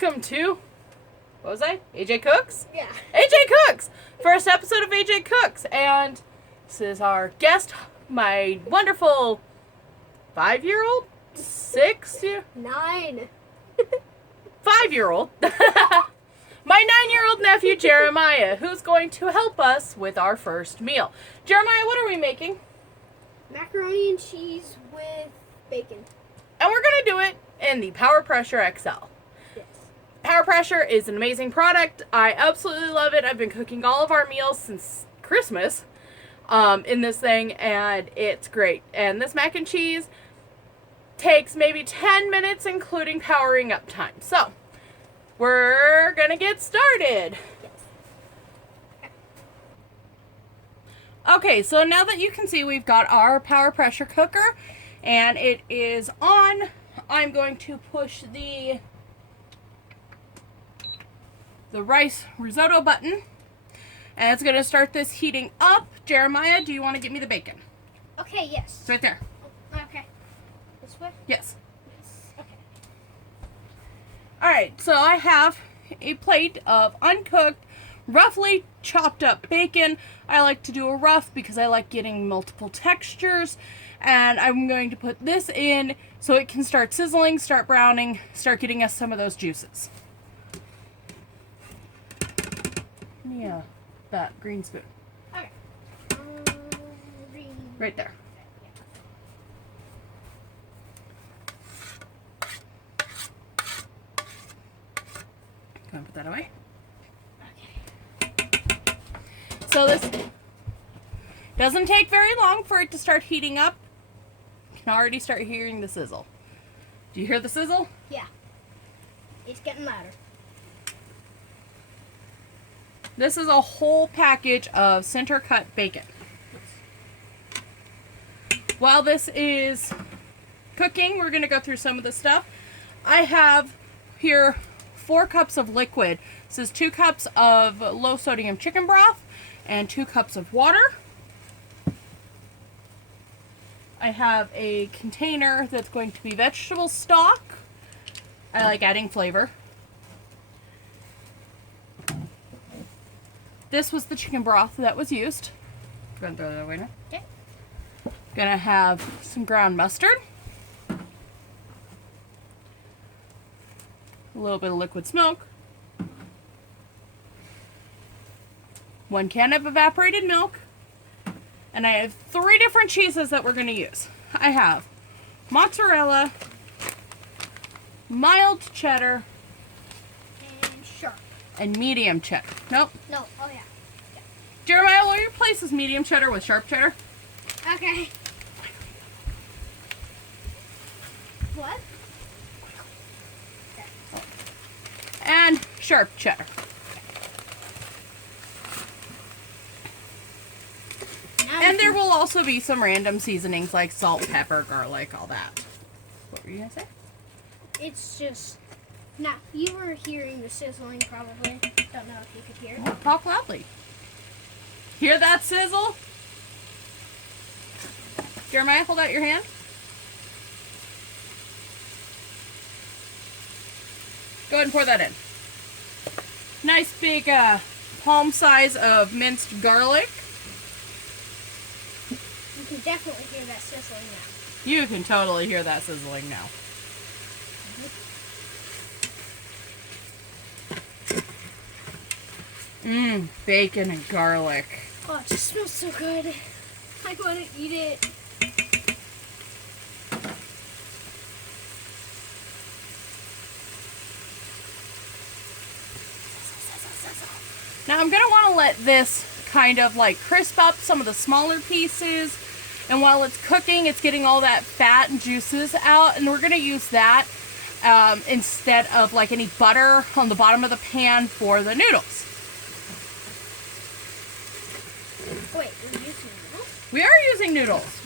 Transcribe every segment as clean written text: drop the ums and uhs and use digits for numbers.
welcome to, what was I? AJ Cooks? Yeah. AJ Cooks! First episode of AJ Cooks. And this is our guest, my wonderful 5-year-old? 6-year? 9. 5-year-old. My 9-year-old nephew, Jeremiah, who's going to help us with our first meal. Jeremiah, what are we making? Macaroni and cheese with bacon. And we're going to do it in the Power Pressure XL. Yes. Power Pressure is an amazing product. I absolutely love it. I've been cooking all of our meals since Christmas in this thing, and it's great. And this mac and cheese takes maybe 10 minutes, including powering up time. So, we're going to get started. Yes. Okay, so now that you can see, we've got our Power Pressure cooker, and it is on. I'm going to push the rice risotto button, and it's going to start this heating up. Jeremiah, do you want to get me the bacon? Okay, yes. It's right there. Okay. This way? Yes. Yes. Okay. All right, so I have a plate of uncooked, roughly chopped up bacon. I like to do a rough because I like getting multiple textures. And I'm going to put this in so it can start sizzling, start browning, start getting us some of those juices. Yeah, that green spoon. Okay. Green. Right there. Go and put that away. Okay. So this doesn't take very long for it to start heating up. You can already start hearing the sizzle. Do you hear the sizzle? Yeah. It's getting louder. This is a whole package of center cut bacon. While this is cooking, we're going to go through some of the stuff. I have here 4 cups of liquid. This is 2 cups of low sodium chicken broth and 2 cups of water. I have a container that's going to be vegetable stock. I like adding flavor. This was the chicken broth that was used. Go ahead and throw that away now. Okay. Gonna have some ground mustard. A little bit of liquid smoke. 1 can of evaporated milk. And I have 3 different cheeses that we're going to use. I have mozzarella, mild cheddar, And sharp. and medium cheddar. Nope. No. Oh, yeah. Jeremiah, will you replace this medium cheddar with sharp cheddar? Okay. What? And sharp cheddar. And there will also be some random seasonings like salt, pepper, garlic, all that. What were you going to say? It's just... Nah, you were hearing the sizzling probably. Don't know if you could hear it. Well, talk loudly. Hear that sizzle? Jeremiah, hold out your hand. Go ahead and pour that in. Nice big palm size of minced garlic. You can definitely hear that sizzling now. You can totally hear that sizzling now. Mmm, bacon and garlic. Oh, it just smells so good. I want to eat it. Now I'm going to want to let this kind of like crisp up some of the smaller pieces. And while it's cooking, it's getting all that fat and juices out. And we're going to use that instead of like any butter on the bottom of the pan for the noodles. Wait, we're using noodles? We are using noodles.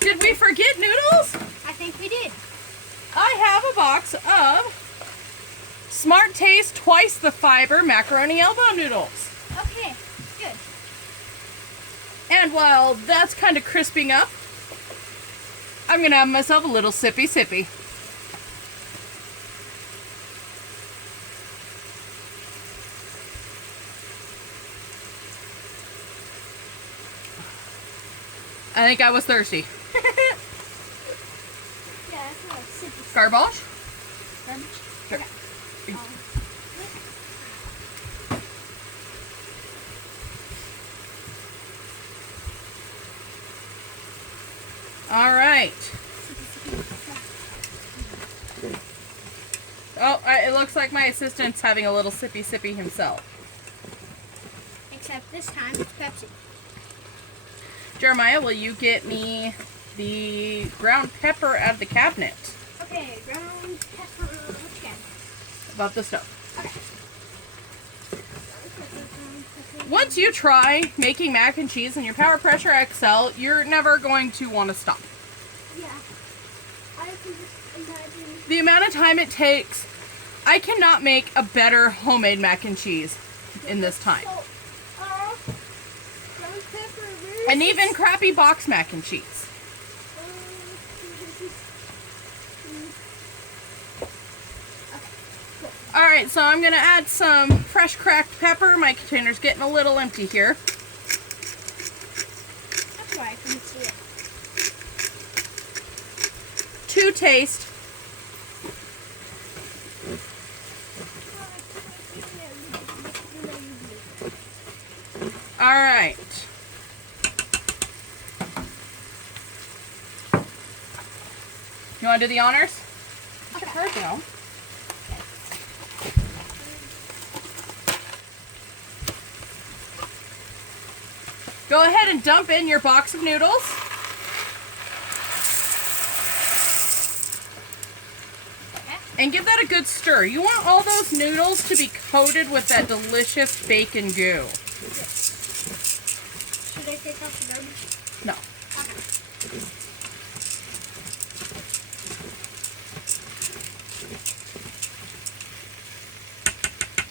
Did we forget noodles? I think we did. I have a box of Smart Taste Twice the Fiber Macaroni Elbow Noodles. Okay, good. And while that's kind of crisping up, I'm going to have myself a little sippy sippy. I think I was thirsty. Yeah, it's not a sippy. Garbage? Garbage? Sure. Okay. All right. Oh, it looks like my assistant's having a little sippy himself. Except this time it's Pepsi. Jeremiah, will you get me the ground pepper out of the cabinet? Okay, ground pepper. Which cabinet? Above the stove. Okay. Once you try making mac and cheese in your Power Pressure XL, you're never going to want to stop. Yeah. I can just imagine. The amount of time it takes, I cannot make a better homemade mac and cheese in this time. So, ground pepper. And even crappy box mac and cheese. Alright, so I'm going to add some fresh cracked pepper. My container's getting a little empty here. That's why I couldn't see it. To taste. Alright. You want to do the honors? Okay. Sure, no. Go ahead and dump in your box of noodles. Okay. And give that a good stir. You want all those noodles to be coated with that delicious bacon goo. Should I take off the garbage? No. Okay.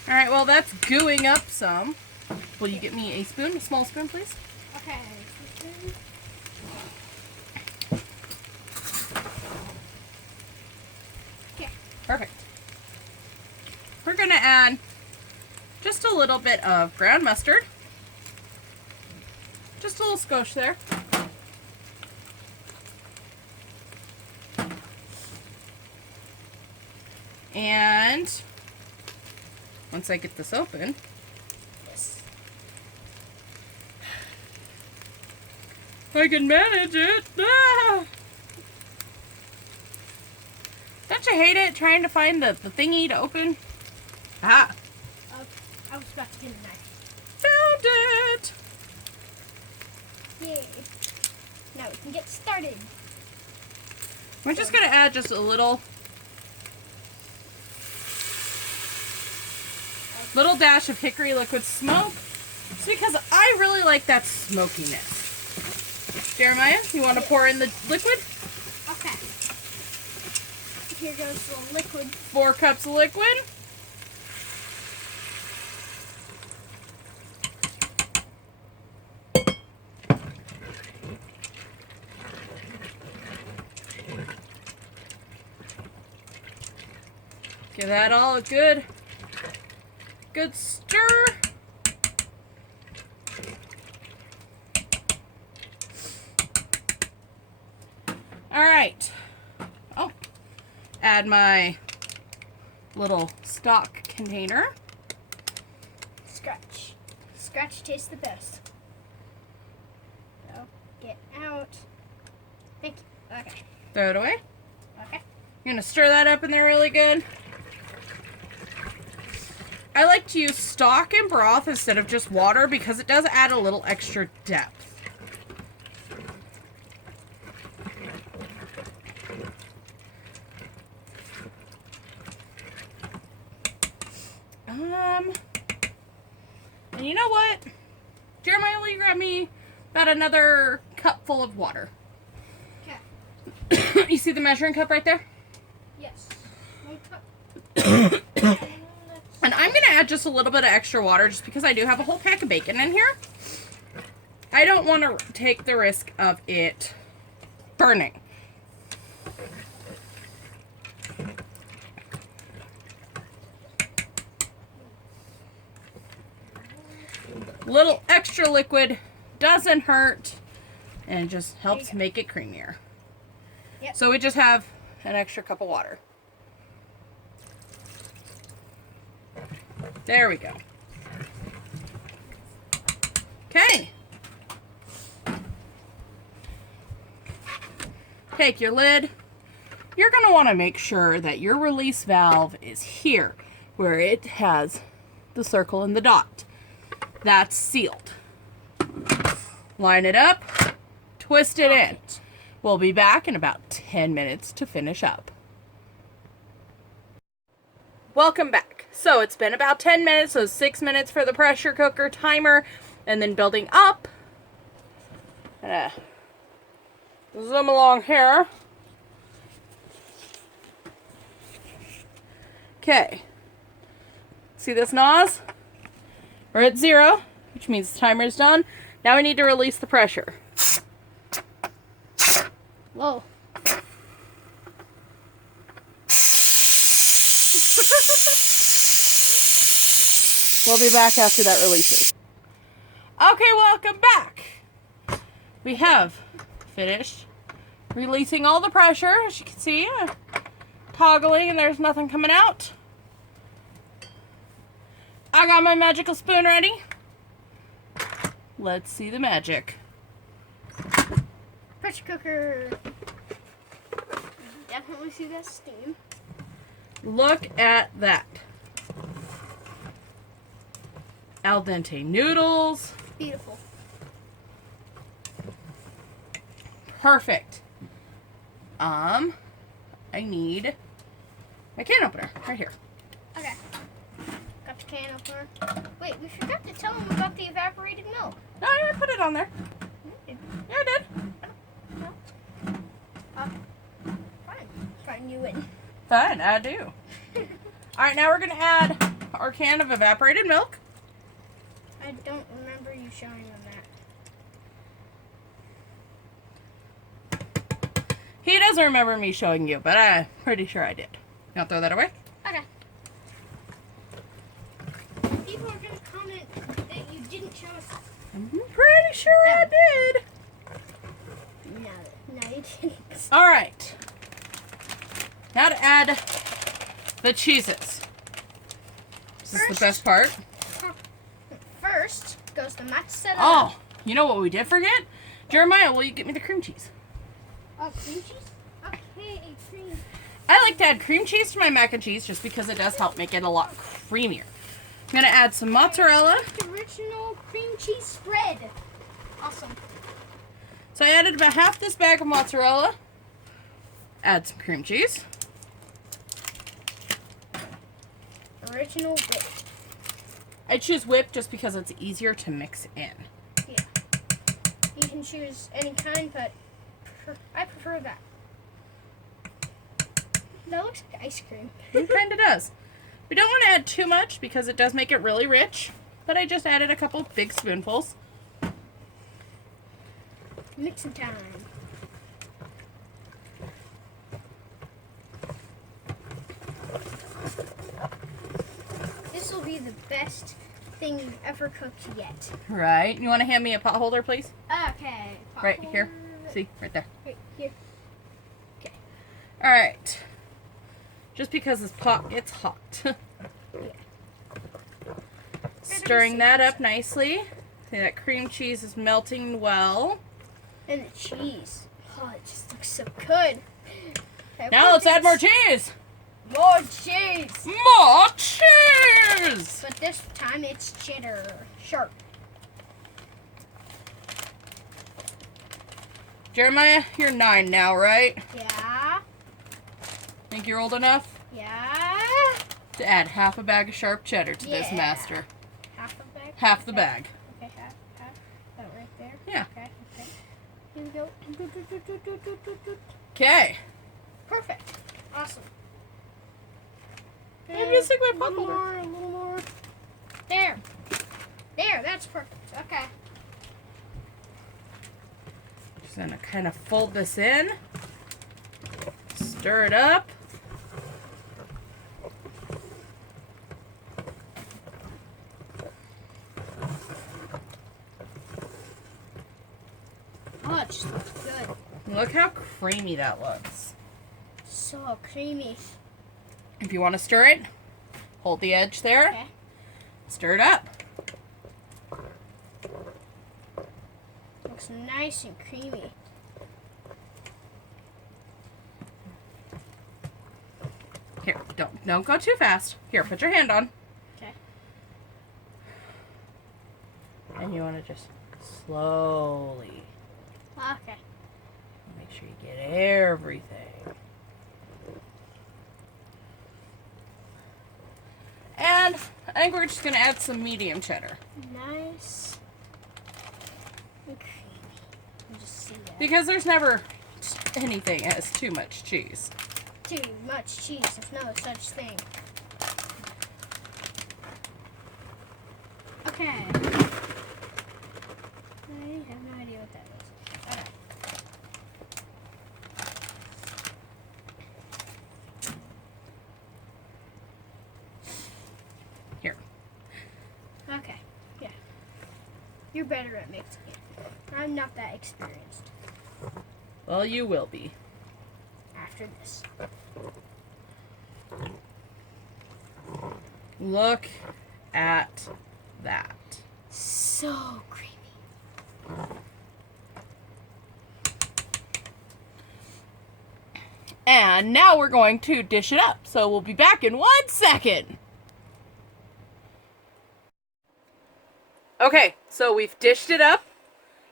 Alright, well that's gooing up some. Will you get me a spoon, a small spoon, please? Okay. Okay. Perfect. We're going to add just a little bit of ground mustard. Just a little skosh there. And once I get this open, Yes. I can manage it. Ah! Don't you hate it trying to find the thingy to open? Ah, I was about to get a knife. found it. Yay. Now we can get started. We're just going to add just a little dash of hickory liquid smoke. Just because I really like that smokiness. Jeremiah, you want to pour in the liquid? Okay. Here goes the liquid. 4 cups of liquid. Give that all a good stir. All right. Oh, add my little stock container. Scratch. Scratch tastes the best. So, get out. Thank you. Okay. Throw it away. Okay. You're gonna stir that up in there really good. I like to use stock and broth instead of just water because it does add a little extra depth. And you know what? Jeremiah, will you grab me about another cup full of water? Okay. You see the measuring cup right there? Yes. 1 cup. And I'm going to add just a little bit of extra water just because I do have a whole pack of bacon in here. I don't want to take the risk of it burning. Little extra liquid doesn't hurt. And it just helps make it creamier. Yep. So we just have an extra cup of water. There we go. Okay. Take your lid. You're going to want to make sure that your release valve is here, where it has the circle and the dot. That's sealed. Line it up, twist it in. We'll be back in about 10 minutes to finish up. Welcome back. So it's been about 10 minutes, so 6 minutes for the pressure cooker timer, and then building up. Zoom along here. Okay. See this NOS? We're at 0, which means the timer is done. Now we need to release the pressure. Whoa. We'll be back after that releases. Okay, welcome back. We have finished releasing all the pressure. As you can see, toggling and there's nothing coming out. I got my magical spoon ready. Let's see the magic. Pressure cooker. Definitely see that steam. Look at that. Al dente noodles. Beautiful. Perfect. I need my can opener right here. Okay. Got the can opener. Wait, we forgot to tell them about the evaporated milk. No, I put it on there. Yeah, I did. No. Fine. Fine, you win. Fine, I do. Alright, now we're going to add our can of evaporated milk. I don't remember you showing them that. He doesn't remember me showing you, but I'm pretty sure I did. You want to throw that away? Okay. People are going to comment that you didn't show us. I'm pretty sure I did. No, you didn't. Alright. Now to add the cheeses. This is the best part. First goes the mozzarella. Oh, you know what we did forget? Jeremiah, will you get me the cream cheese? Oh, cream cheese? Okay, cream. I like to add cream cheese to my mac and cheese just because it does help make it a lot creamier. I'm going to add some mozzarella. The original cream cheese spread. Awesome. So I added about half this bag of mozzarella. Add some cream cheese. Original whip. I choose whip just because it's easier to mix in. Yeah. You can choose any kind, but I prefer that. That looks like ice cream. It kind of does. We don't want to add too much because it does make it really rich, but I just added a couple big spoonfuls. Mixing time. This will be the best thing you've ever cooked yet. Right. You want to hand me a pot holder, please? Okay. Right here. See? Right there. Right here. Okay. All right. Just because this pot gets hot. Yeah. Stirring that up nicely. See, that cream cheese is melting well. And the cheese. Oh, it just looks so good. Okay, Now let's add more cheese. More cheese. More cheese. But this time it's cheddar. Sharp. Jeremiah, you're 9 now, right? Yeah. Think you're old enough Yeah. to add half a bag of sharp cheddar to this Yeah. master. Half a bag? Half the Okay. bag. Okay, half. That right there? Yeah. Okay. Here we go. Okay. Perfect. Awesome. I'm gonna stick my pot A little holder. more, a little more. There. There, that's perfect. Okay. Just gonna kind of fold this in. Stir it up. Oh, just looks good. Look how creamy that looks. So creamy. If you want to stir it, hold the edge there. Okay. Stir it up. Looks nice and creamy. Here, don't go too fast. Here, put your hand on. Okay. And you want to just slowly Okay. make sure you get everything. And I think we're just going to add some medium cheddar. Nice and creamy. You just see that. Because there's never anything that has too much cheese. Too much cheese. There's no such thing. Okay. I have no idea what that is. Okay. Here. Okay. Yeah. You're better at mixing it. I'm not that experienced. Well, you will be. After this. Look at that. So creamy. And now we're going to dish it up. So we'll be back in 1 second. Okay, so we've dished it up.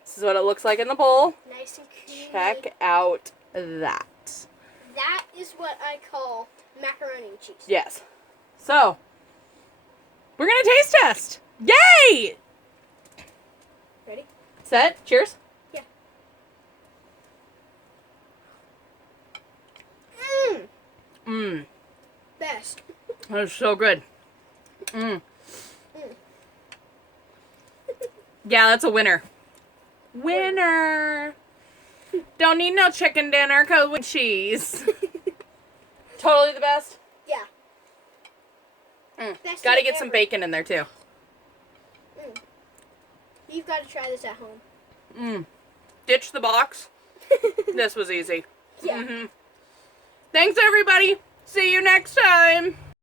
This is what it looks like in the bowl. Nice and creamy. Check out that. That is what I call macaroni and cheese. Yes. So, we're going to taste test. Yay! Ready? Set. Cheers. Yeah. Mmm. Best. That is so good. Mmm. Yeah, that's a winner. Winner. Don't need no chicken dinner because with cheese. Totally the best. Yeah. Best Got to thing get some ever. bacon in there too. You've got to try this at home. Ditch the box. This was easy. Yeah. Thanks everybody. See you next time.